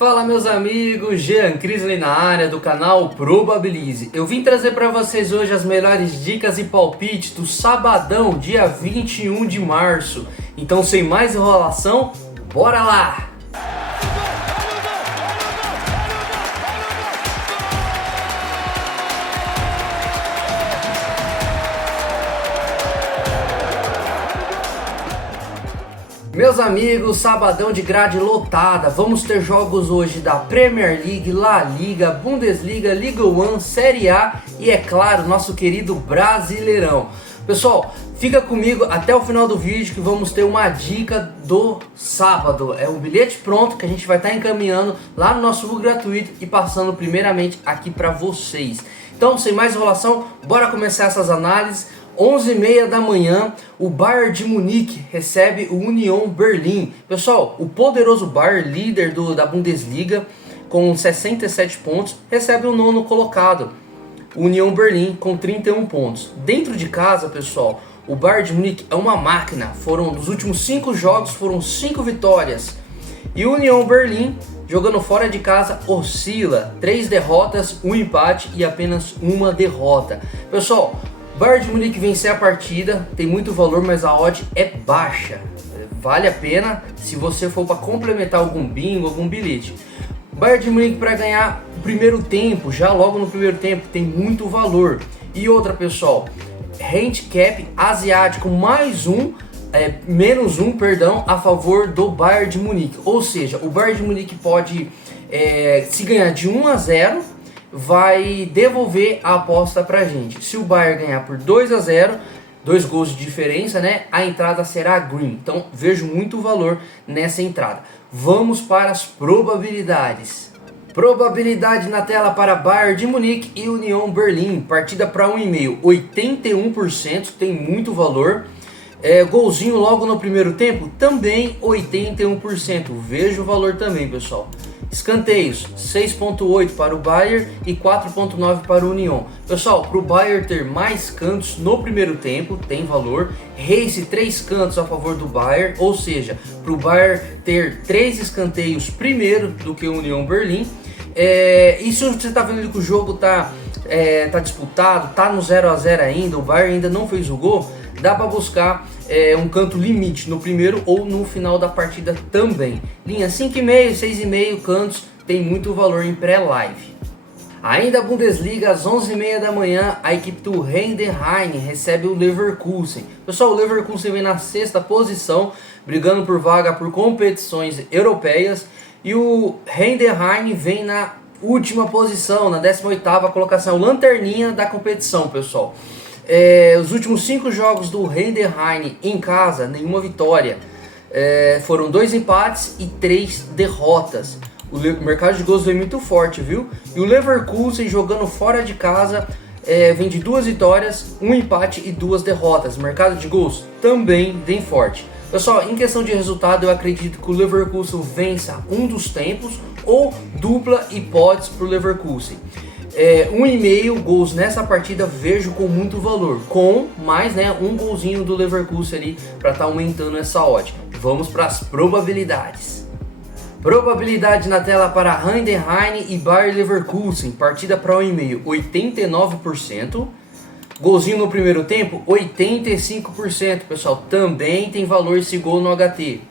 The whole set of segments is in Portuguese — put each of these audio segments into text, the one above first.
Fala meus amigos, Jean Crisley na área do canal Probabilize. Eu vim trazer para vocês hoje as melhores dicas e palpites do sabadão, dia 21 de março. Então sem mais enrolação, bora lá! Meus amigos, sabadão de grade lotada, vamos ter jogos hoje da Premier League, La Liga, Bundesliga, Liga 1, Série A e, é claro, nosso querido Brasileirão. Pessoal, fica comigo até o final do vídeo que vamos ter uma dica do sábado. É um bilhete pronto que a gente vai estar encaminhando lá no nosso grupo gratuito e passando primeiramente aqui para vocês. Então, sem mais enrolação, bora começar essas análises. 11h30 da manhã, o Bayern de Munique recebe o Union Berlin. Pessoal, o poderoso Bayern, líder da Bundesliga, com 67 pontos, recebe o nono colocado, o Union Berlin, com 31 pontos. Dentro de casa, pessoal, o Bayern de Munique é uma máquina. Nos últimos 5 jogos, foram 5 vitórias. E o Union Berlin, jogando fora de casa, oscila. 3 derrotas, 1 empate e apenas 1 derrota. Pessoal, Bayern de Munique vencer a partida tem muito valor, mas a odd é baixa. Vale a pena se você for para complementar algum bingo, algum bilhete. Bayern de Munique para ganhar o primeiro tempo, já logo no primeiro tempo, tem muito valor. E outra, pessoal, handicap asiático menos um, a favor do Bayern de Munique. Ou seja, o Bayern de Munique pode, se ganhar de 1-0, vai devolver a aposta pra gente. Se o Bayern ganhar por 2-0, 2 gols de diferença, né, a entrada será green. Então vejo muito valor nessa entrada. Vamos para as probabilidades. Probabilidade na tela para Bayern de Munique e Union Berlin. Partida para 1,5. 81%, tem muito valor. Golzinho logo no primeiro tempo, também 81%. Vejo o valor também, pessoal. Escanteios, 6.8 para o Bayern e 4.9 para o Union. Pessoal, para o Bayern ter mais cantos no primeiro tempo, tem valor. Race, 3 cantos a favor do Bayern, ou seja, para o Bayern ter 3 escanteios primeiro do que o Union Berlin. E se você está vendo que o jogo tá disputado, tá no 0-0 ainda, o Bayern ainda não fez o gol, dá para buscar um canto limite no primeiro ou no final da partida também. Linha 5,5, 6,5 cantos, tem muito valor em pré-live. Ainda a Bundesliga, às 11h30 da manhã, a equipe do Heidenheim recebe o Leverkusen. Pessoal, o Leverkusen vem na 6ª posição, brigando por vaga por competições europeias. E o Heidenheim vem na última posição, na 18ª colocação, lanterninha da competição, pessoal. Os últimos 5 jogos do Heidenheim em casa, nenhuma vitória. Foram 2 empates e 3 derrotas. O mercado de gols vem muito forte, viu? E o Leverkusen jogando fora de casa vem de 2 vitórias, 1 empate e 2 derrotas. O mercado de gols também vem forte. Pessoal, em questão de resultado, eu acredito que o Leverkusen vença um dos tempos ou dupla hipótese para o Leverkusen. 1,5 gols nessa partida vejo com muito valor, com mais um golzinho do Leverkusen ali para estar aumentando essa odd. Vamos para as probabilidades. Probabilidade na tela para Heidenheim e Bayer Leverkusen, partida para 1,5, 89%. Golzinho no primeiro tempo, 85%, pessoal, também tem valor esse gol no HT.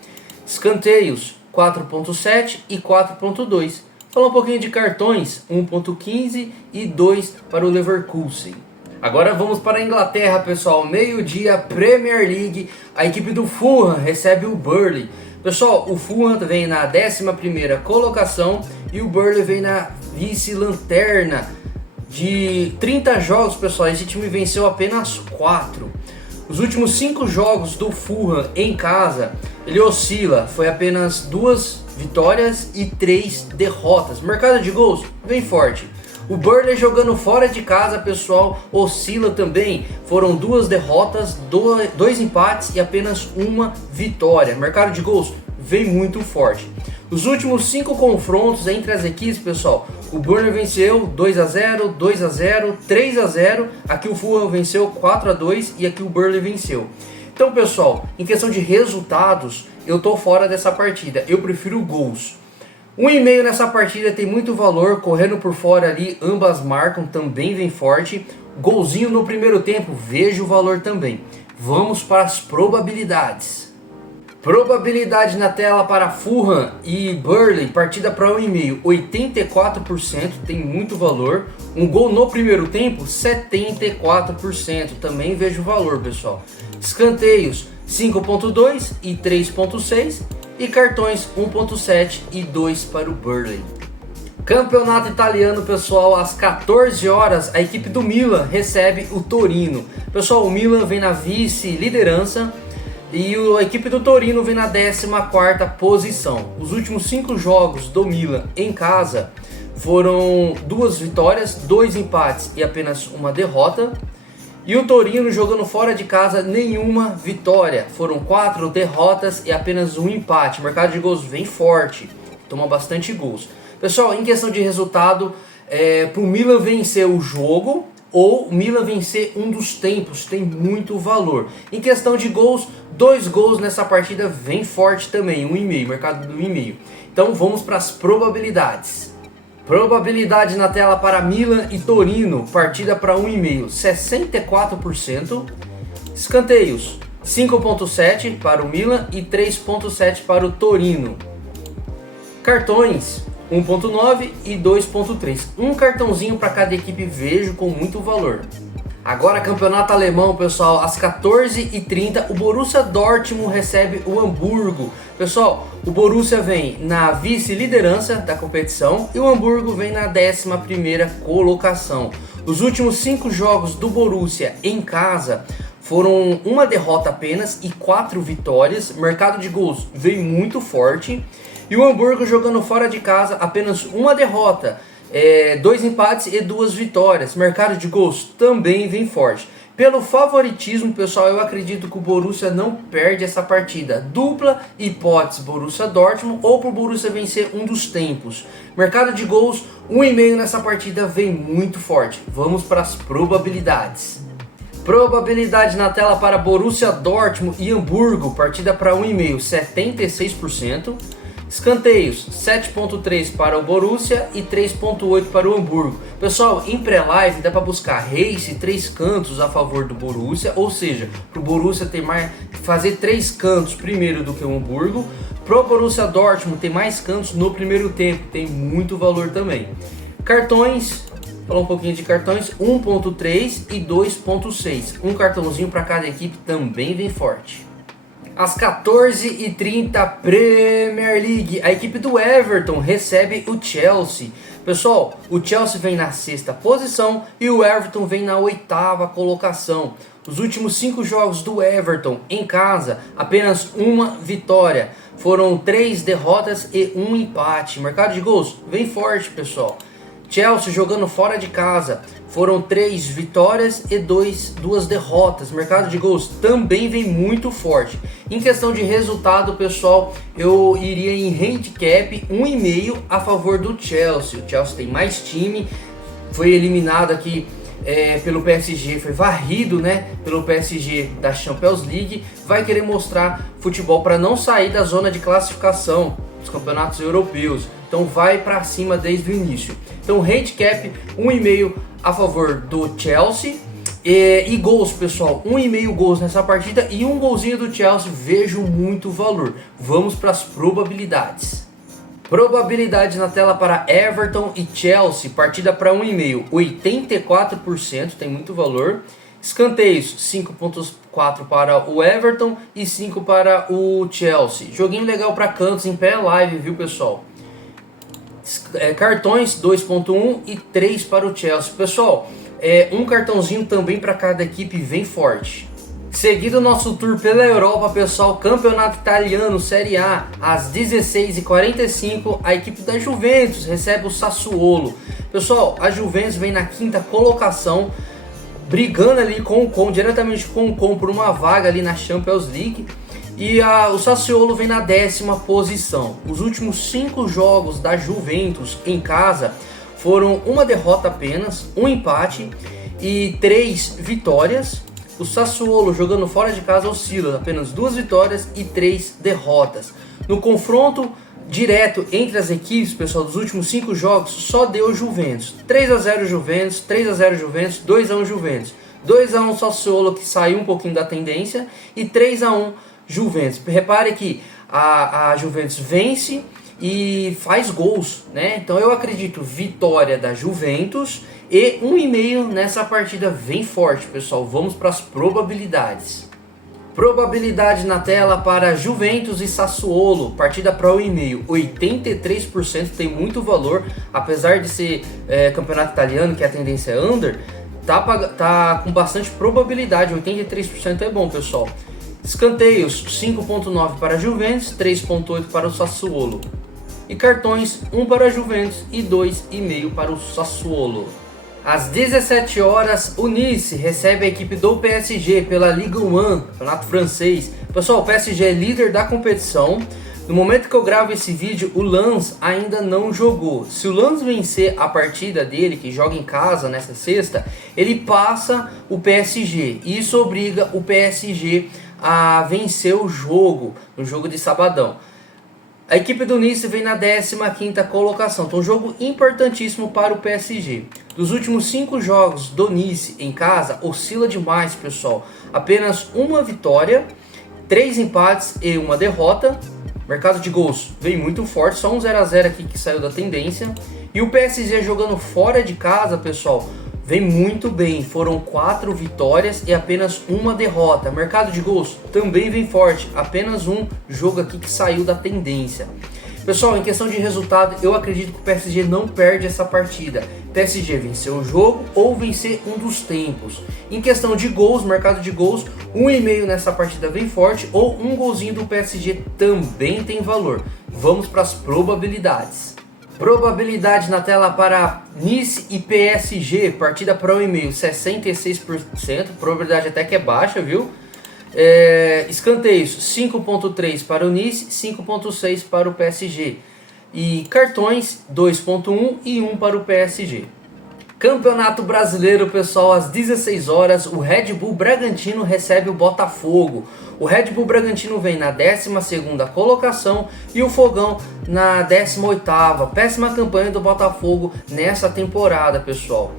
Escanteios, 4.7 e 4.2. Falar um pouquinho de cartões, 1.15 e 2 para o Leverkusen. Agora vamos para a Inglaterra, pessoal. Meio-dia, Premier League. A equipe do Fulham recebe o Burnley. Pessoal, o Fulham vem na 11ª colocação e o Burnley vem na vice-lanterna. De 30 jogos, pessoal, esse time venceu apenas 4. Os últimos 5 jogos do Fulham em casa, ele oscila. Foi apenas 2 vitórias e 3 derrotas. Mercado de gols bem forte. O Burnley jogando fora de casa, pessoal, oscila também. Foram 2 derrotas, 2 empates e apenas 1 vitória. Mercado de gols vem muito forte. Os últimos 5 confrontos entre as equipes, pessoal, o Burnley venceu 2-0, 2-0, 3-0. Aqui o Fulham venceu 4-2 e aqui o Burnley venceu. Então, pessoal, em questão de resultados, eu tô fora dessa partida. Eu prefiro gols. 1,5 nessa partida tem muito valor, correndo por fora ali, ambas marcam, também vem forte. Golzinho no primeiro tempo, vejo o valor também. Vamos para as probabilidades. Probabilidade na tela para Fulham e Burnley, partida para 1,5, 84%, tem muito valor. Um gol no primeiro tempo, 74%, também vejo valor, pessoal. Escanteios, 5.2 e 3.6 e cartões 1.7 e 2 para o Burnley. Campeonato italiano, pessoal, às 14 horas, a equipe do Milan recebe o Torino. Pessoal, o Milan vem na vice-liderança e a equipe do Torino vem na 14ª posição. Os últimos 5 jogos do Milan em casa foram 2 vitórias, 2 empates e apenas uma derrota. E o Torino jogando fora de casa, nenhuma vitória. Foram 4 derrotas e apenas um empate. O mercado de gols vem forte, toma bastante gols. Pessoal, em questão de resultado, para o Milan vencer o jogo ou o Milan vencer um dos tempos, tem muito valor. Em questão de gols, 2 gols nessa partida vem forte também, 1,5, mercado do 1,5. Então vamos para as probabilidades. Probabilidade na tela para Milan e Torino, partida para 1,5, 64%. Escanteios, 5.7 para o Milan e 3.7 para o Torino. Cartões, 1.9 e 2.3. Um cartãozinho para cada equipe vejo com muito valor. Agora campeonato alemão, pessoal, às 14h30 o Borussia Dortmund recebe o Hamburgo. Pessoal, o Borussia vem na vice-liderança da competição e o Hamburgo vem na 11ª colocação. Os últimos 5 jogos do Borussia em casa foram uma derrota apenas e 4 vitórias. Mercado de gols veio muito forte. E o Hamburgo jogando fora de casa, apenas uma derrota, 2 empates e 2 vitórias. Mercado de gols também vem forte. Pelo favoritismo, pessoal, eu acredito que o Borussia não perde essa partida. Dupla hipótese Borussia Dortmund ou para o Borussia vencer um dos tempos. Mercado de gols, 1,5 nessa partida vem muito forte. Vamos para as probabilidades. Probabilidade na tela para Borussia Dortmund e Hamburgo, partida para 1,5, 76%. Escanteios, 7.3 para o Borussia e 3.8 para o Hamburgo. Pessoal, em pré-live dá para buscar race 3 cantos a favor do Borussia, ou seja, para o Borussia fazer 3 cantos primeiro do que o Hamburgo. Pro Borussia Dortmund tem mais cantos no primeiro tempo, tem muito valor também. Cartões, falar um pouquinho de cartões, 1.3 e 2.6. Um cartãozinho para cada equipe também vem forte. Às 14h30, Premier League, a equipe do Everton recebe o Chelsea. Pessoal, o Chelsea vem na 6ª posição e o Everton vem na 8ª colocação. Os últimos 5 jogos do Everton em casa, apenas uma vitória. Foram 3 derrotas e um empate. Mercado de gols vem forte, pessoal. Chelsea jogando fora de casa, foram 3 vitórias e 2 derrotas. Mercado de gols também vem muito forte. Em questão de resultado, pessoal, eu iria em handicap 1,5 a favor do Chelsea. O Chelsea tem mais time, foi eliminado aqui pelo PSG, foi varrido, né, pelo PSG da Champions League. Vai querer mostrar futebol para não sair da zona de classificação dos campeonatos europeus. Então vai para cima desde o início. Então handicap 1,5 a favor do Chelsea. E gols, pessoal, 1,5 gols nessa partida e um golzinho do Chelsea, vejo muito valor. Vamos para as probabilidades. Probabilidade na tela para Everton e Chelsea, partida para 1,5, 84%, tem muito valor. Escanteios, 5.4 para o Everton e 5 para o Chelsea. Joguinho legal para cantos em pé live, viu, pessoal? Cartões, 2.1 e 3 para o Chelsea. Pessoal, um cartãozinho também para cada equipe, vem forte. Seguido o nosso tour pela Europa, pessoal, Campeonato Italiano, Série A, às 16h45, a equipe da Juventus recebe o Sassuolo. Pessoal, a Juventus vem na 5ª colocação, brigando ali diretamente com o Com por uma vaga ali na Champions League. E o Sassuolo vem na 10ª posição. Os últimos 5 jogos da Juventus em casa foram uma derrota apenas, um empate e 3 vitórias. O Sassuolo jogando fora de casa oscila, apenas 2 vitórias e 3 derrotas. No confronto direto entre as equipes, pessoal, dos últimos 5 jogos, só deu Juventus. 3-0 Juventus, 3-0 Juventus, 2-1 Juventus. 2-1 Sassuolo, que saiu um pouquinho da tendência, e 3-1 Juventus. Repare que a Juventus vence e faz gols, né? Então eu acredito vitória da Juventus e 1,5 nessa partida vem forte, pessoal. Vamos para as probabilidades. Probabilidade na tela para Juventus e Sassuolo, partida para 1,5, 83%, tem muito valor, apesar de ser campeonato italiano, que a tendência é under, tá com bastante probabilidade, 83% é bom, pessoal. Escanteios, 5,9 para Juventus, 3,8 para o Sassuolo. E cartões, 1 para a Juventus e 2,5 para o Sassuolo. Às 17 horas, o Nice recebe a equipe do PSG pela Ligue 1, campeonato francês. Pessoal, o PSG é líder da competição. No momento que eu gravo esse vídeo, o Lens ainda não jogou. Se o Lens vencer a partida dele, que joga em casa nessa sexta, ele passa o PSG. E isso obriga o PSG a vencer o jogo, no jogo de sabadão. A equipe do Nice vem na 15ª colocação, então um jogo importantíssimo para o PSG. Dos últimos 5 jogos do Nice em casa, oscila demais, pessoal. Apenas uma vitória, 3 empates e uma derrota. Mercado de gols vem muito forte, só um 0-0 aqui que saiu da tendência. E o PSG jogando fora de casa, pessoal, vem muito bem. Foram 4 vitórias e apenas uma derrota. Mercado de gols também vem forte, apenas um jogo aqui que saiu da tendência. Pessoal, em questão de resultado, eu acredito que o PSG não perde essa partida. PSG vencer o jogo ou vencer um dos tempos. Em questão de gols, mercado de gols, 1,5 nessa partida vem forte ou um golzinho do PSG também tem valor. Vamos para as probabilidades. Probabilidade na tela para Nice e PSG, partida para 1,5, 66%, probabilidade até que é baixa, viu? Escanteios, 5,3 para o Nice, 5,6 para o PSG. E cartões, 2,1 e 1 para o PSG. Campeonato Brasileiro, pessoal, às 16 horas, o Red Bull Bragantino recebe o Botafogo. O Red Bull Bragantino vem na 12ª colocação e o Fogão na 18ª. Péssima campanha do Botafogo nessa temporada, pessoal.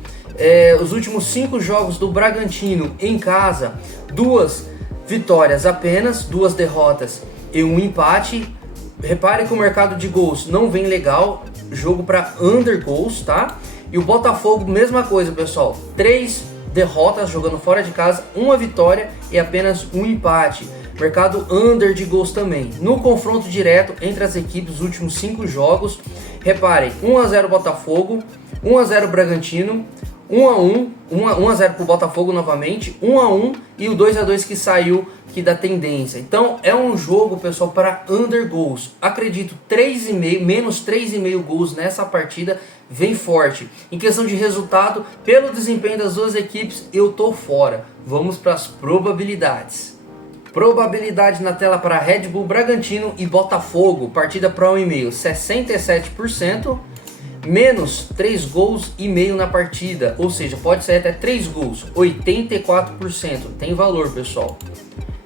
Os últimos 5 jogos do Bragantino em casa, 2 vitórias apenas, 2 derrotas e 1 empate. Repare que o mercado de gols não vem legal, jogo para under gols, tá? E o Botafogo, mesma coisa, pessoal. 3 derrotas jogando fora de casa, 1 vitória e apenas 1 empate. Mercado under de gols também. No confronto direto entre as equipes, os últimos 5 jogos, reparem, 1-0 Botafogo, 1-0 Bragantino, 1-0 pro Botafogo novamente, 1-1 e o 2-2 que saiu aqui da tendência. Então é um jogo, pessoal, para under gols. Acredito 3,5, menos 3,5 gols nessa partida vem forte. Em questão de resultado, pelo desempenho das duas equipes, eu tô fora. Vamos para as probabilidades. Probabilidade na tela para Red Bull Bragantino e Botafogo, partida para 1,5, 67%. Menos 3 gols e meio na partida, ou seja, pode sair até 3 gols, 84%, tem valor, pessoal.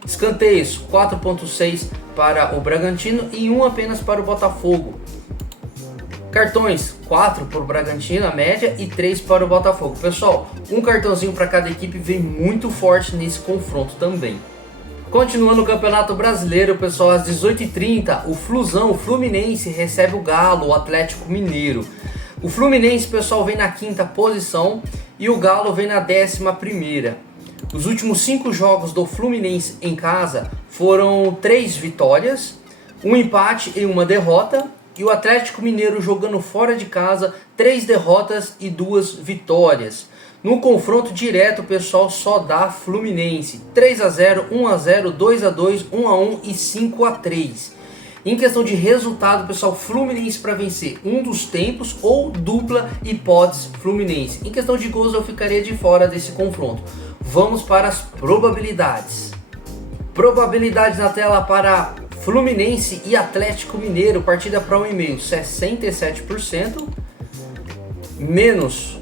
Escanteios, 4,6 para o Bragantino e 1 apenas para o Botafogo. Cartões, 4 para o Bragantino, a média, e 3 para o Botafogo. Pessoal, um cartãozinho para cada equipe vem muito forte nesse confronto também. Continuando o Campeonato Brasileiro, pessoal, às 18h30, o Flusão, o Fluminense, recebe o Galo, o Atlético Mineiro. O Fluminense, pessoal, vem na 5ª posição e o Galo vem na 11ª. Os últimos 5 jogos do Fluminense em casa foram 3 vitórias, 1 empate e 1 derrota. E o Atlético Mineiro jogando fora de casa, 3 derrotas e 2 vitórias. No confronto direto, o pessoal só dá Fluminense. 3-0, 1-0, 2-2, 1-1 e 5-3. Em questão de resultado, pessoal, Fluminense para vencer um dos tempos ou dupla hipótese Fluminense. Em questão de gols, eu ficaria de fora desse confronto. Vamos para as probabilidades. Probabilidade na tela para Fluminense e Atlético Mineiro, partida para 1,5, 67%. Menos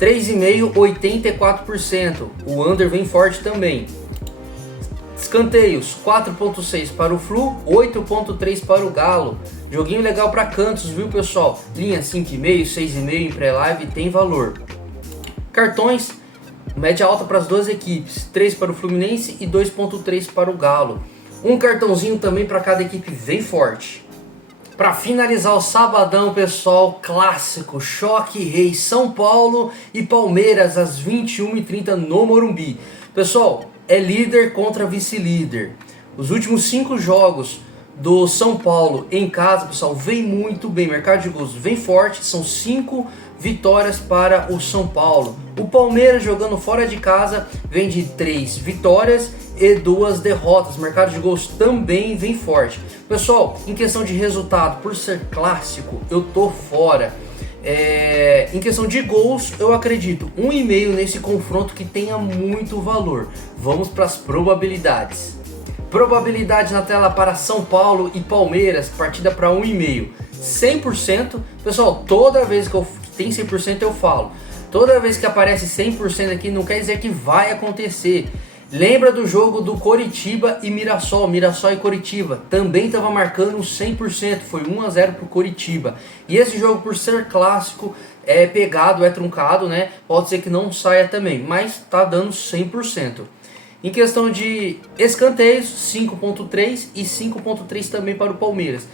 3,5, 84%. O under vem forte também. Escanteios, 4.6 para o Flu, 8.3 para o Galo. Joguinho legal para cantos, viu pessoal? Linha 5,5, 6,5 em pré-live tem valor. Cartões, média alta para as duas equipes, 3 para o Fluminense e 2.3 para o Galo. Um cartãozinho também para cada equipe, vem forte. Para finalizar o sabadão, pessoal, clássico, Choque Rei, São Paulo e Palmeiras às 21h30 no Morumbi. Pessoal, é líder contra vice-líder. Os últimos 5 jogos do São Paulo em casa, pessoal, vem muito bem. Mercado de gols vem forte, são 5 vitórias para o São Paulo. O Palmeiras jogando fora de casa vem de 3 vitórias e 2 derrotas. Mercado de gols também vem forte. Pessoal, em questão de resultado, por ser clássico, eu tô fora. Em questão de gols, eu acredito 1,5 nesse confronto que tenha muito valor. Vamos para as probabilidades. Probabilidade na tela para São Paulo e Palmeiras, partida para 1,5. 100%, pessoal, toda vez que tem 100% eu falo. Toda vez que aparece 100% aqui não quer dizer que vai acontecer. Lembra do jogo do Coritiba e Mirassol e Coritiba, também estava marcando 100%, foi 1-0 para o Coritiba. E esse jogo, por ser clássico, é pegado, é truncado, né? Pode ser que não saia também, mas tá dando 100%. Em questão de escanteios, 5.3 e 5.3 também para o Palmeiras.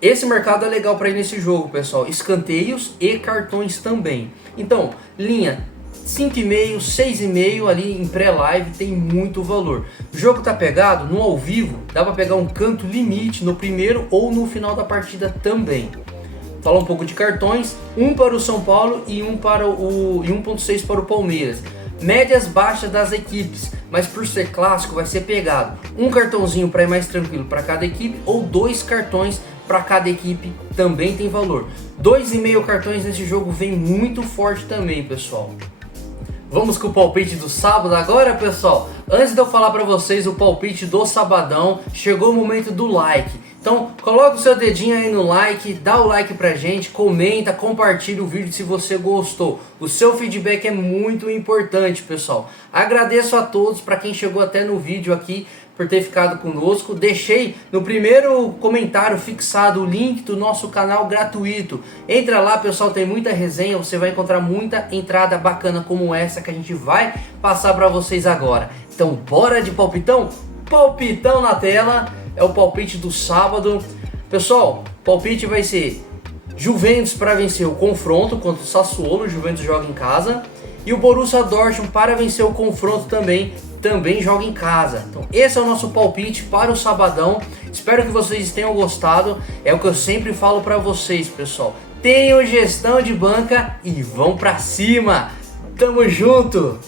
Esse mercado é legal para ir nesse jogo, pessoal. Escanteios e cartões também. Então, linha 5,5, 6,5 ali em pré-live tem muito valor. O jogo tá pegado, no ao vivo, dá para pegar um canto limite no primeiro ou no final da partida também. Falar um pouco de cartões, 1 para o São Paulo e 1.6 para o Palmeiras. Médias baixas das equipes, mas por ser clássico vai ser pegado. Um cartãozinho para ir mais tranquilo para cada equipe ou 2 cartões para cada equipe também tem valor. 2,5 cartões nesse jogo vem muito forte também, pessoal. Vamos com o palpite do sábado agora, pessoal? Antes de eu falar para vocês o palpite do sabadão, chegou o momento do like. Então, coloca o seu dedinho aí no like, dá o like pra gente, comenta, compartilha o vídeo se você gostou. O seu feedback é muito importante, pessoal. Agradeço a todos, para quem chegou até no vídeo aqui, por ter ficado conosco. Deixei no primeiro comentário fixado o link do nosso canal gratuito. Entra lá, pessoal, tem muita resenha, você vai encontrar muita entrada bacana como essa que a gente vai passar para vocês agora. Então, bora de palpitão? Palpitão na tela, é o palpite do sábado. Pessoal, palpite vai ser Juventus para vencer o confronto contra o Sassuolo, o Juventus joga em casa. E o Borussia Dortmund para vencer o confronto também joga em casa. Então esse é o nosso palpite para o sabadão. Espero que vocês tenham gostado. É o que eu sempre falo para vocês, pessoal. Tenham gestão de banca e vão para cima. Tamo junto!